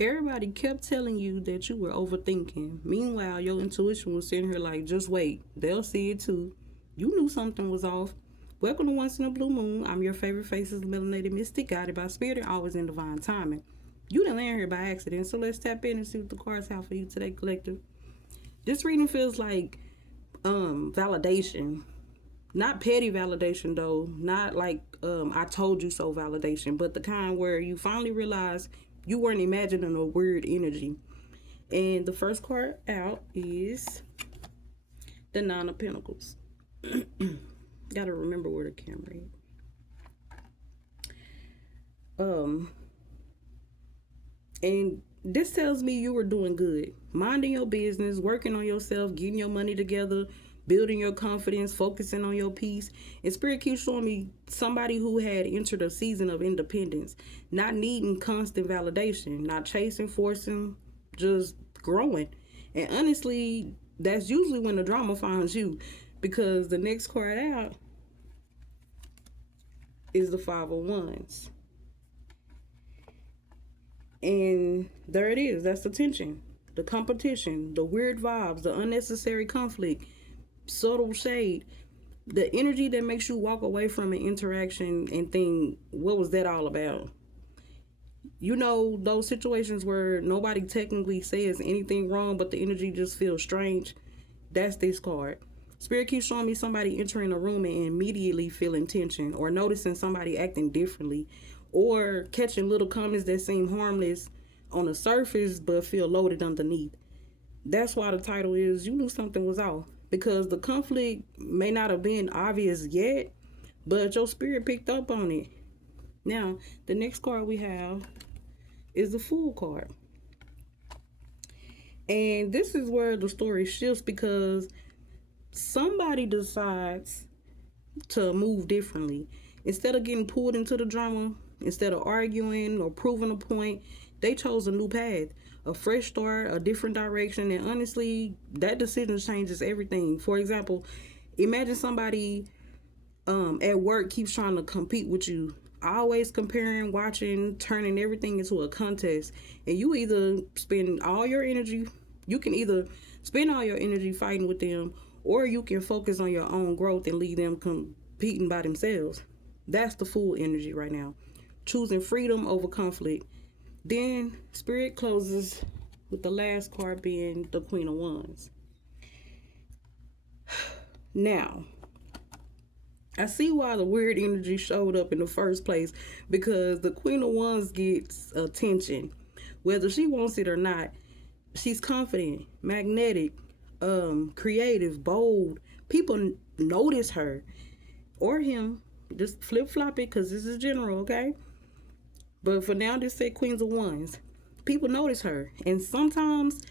Everybody kept telling you that you were overthinking. Meanwhile, your intuition was sitting here like, just wait, they'll see it too. You knew something was off. Welcome to Once in a Blue Moon. I'm your favorite faces, melanated mystic, guided by spirit and always in divine timing. You didn't land here by accident, so let's tap in and see what the cards have for you today, collective. This reading feels like validation. Not petty validation though, not like I told you so validation, but the kind where you finally realize you weren't imagining a weird energy. And the first card out is the Nine of Pentacles. Gotta remember where the camera is. And this tells me you were doing good, minding your business, working on yourself, getting your money together, building your confidence, focusing on your peace. And Spirit keeps showing me somebody who had entered a season of independence, not needing constant validation, not chasing, forcing, just growing. And honestly, that's usually when the drama finds you, because the next card out is the Five of Wands. And there it is. That's the tension, the competition, the weird vibes, the unnecessary conflict, subtle shade, the energy that makes you walk away from an interaction and think, what was that all about? You know, those situations where nobody technically says anything wrong, but the energy just feels strange. That's this card. Spirit keeps showing me somebody entering a room and immediately feeling tension, or noticing somebody acting differently, or catching little comments that seem harmless on the surface but feel loaded underneath. That's why the title is You Knew Something Was Off, because the conflict may not have been obvious yet, but your spirit picked up on it. Now, the next card we have is the Fool card. And this is where the story shifts, because somebody decides to move differently. Instead of getting pulled into the drama, instead of arguing or proving a point, they chose a new path, a fresh start, a different direction. And honestly, that decision changes everything. For example, imagine somebody at work keeps trying to compete with you, always comparing, watching, turning everything into a contest. And you either spend all your energy, you can either spend all your energy fighting with them, or you can focus on your own growth and leave them competing by themselves. That's the Fool energy right now. Choosing freedom over conflict. Then Spirit closes with the last card being the Queen of Wands. Now, I see why the weird energy showed up in the first place, because the Queen of Wands gets attention. Whether she wants it or not, she's confident, magnetic, creative, bold. People notice her or him. Just flip-flop it, because this is general, okay? But for now, this said Queens of Wands. People notice her, and sometimes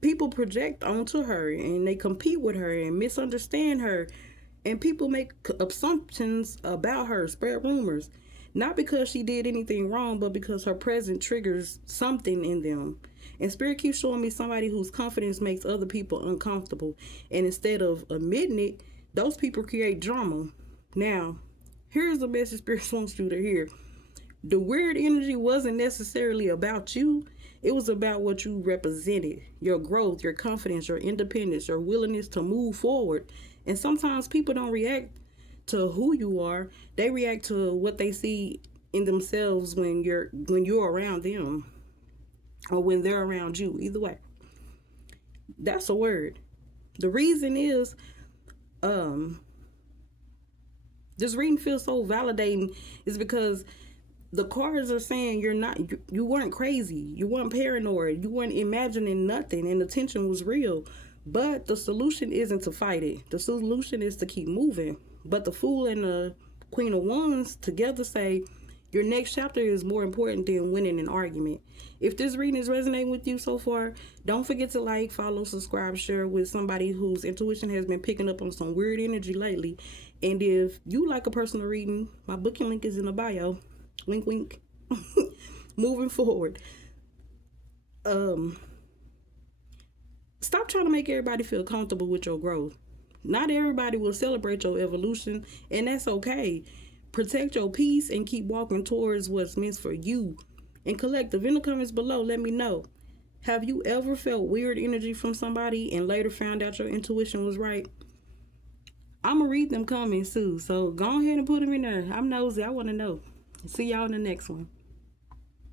people project onto her and they compete with her and misunderstand her, and people make assumptions about her, spread rumors, not because she did anything wrong, but because her presence triggers something in them. And Spirit keeps showing me somebody whose confidence makes other people uncomfortable, and instead of admitting it, those people create drama. Now, here's the message Spirit wants you to hear. The weird energy wasn't necessarily about you. It was about what you represented, your growth, your confidence, your independence, your willingness to move forward. And sometimes people don't react to who you are. They react to what they see in themselves when you're around them, or when they're around you. Either way, that's a word. The reason is this reading feels so validating is because the cards are saying you weren't crazy, you weren't paranoid, you weren't imagining nothing, and the tension was real. But the solution isn't to fight it. The solution is to keep moving. But the Fool and the Queen of Wands together say your next chapter is more important than winning an argument. If this reading is resonating with you so far, don't forget to like, follow, subscribe, share with somebody whose intuition has been picking up on some weird energy lately. And if you like a personal reading, my booking link is in the bio. Wink, wink. Moving forward. Stop trying to make everybody feel comfortable with your growth. Not everybody will celebrate your evolution, and that's okay. Protect your peace and keep walking towards what's meant for you. And collective, in the comments below, let me know. Have you ever felt weird energy from somebody and later found out your intuition was right? I'm going to read them comments too. So go ahead and put them in there. I'm nosy. I want to know. See y'all in the next one.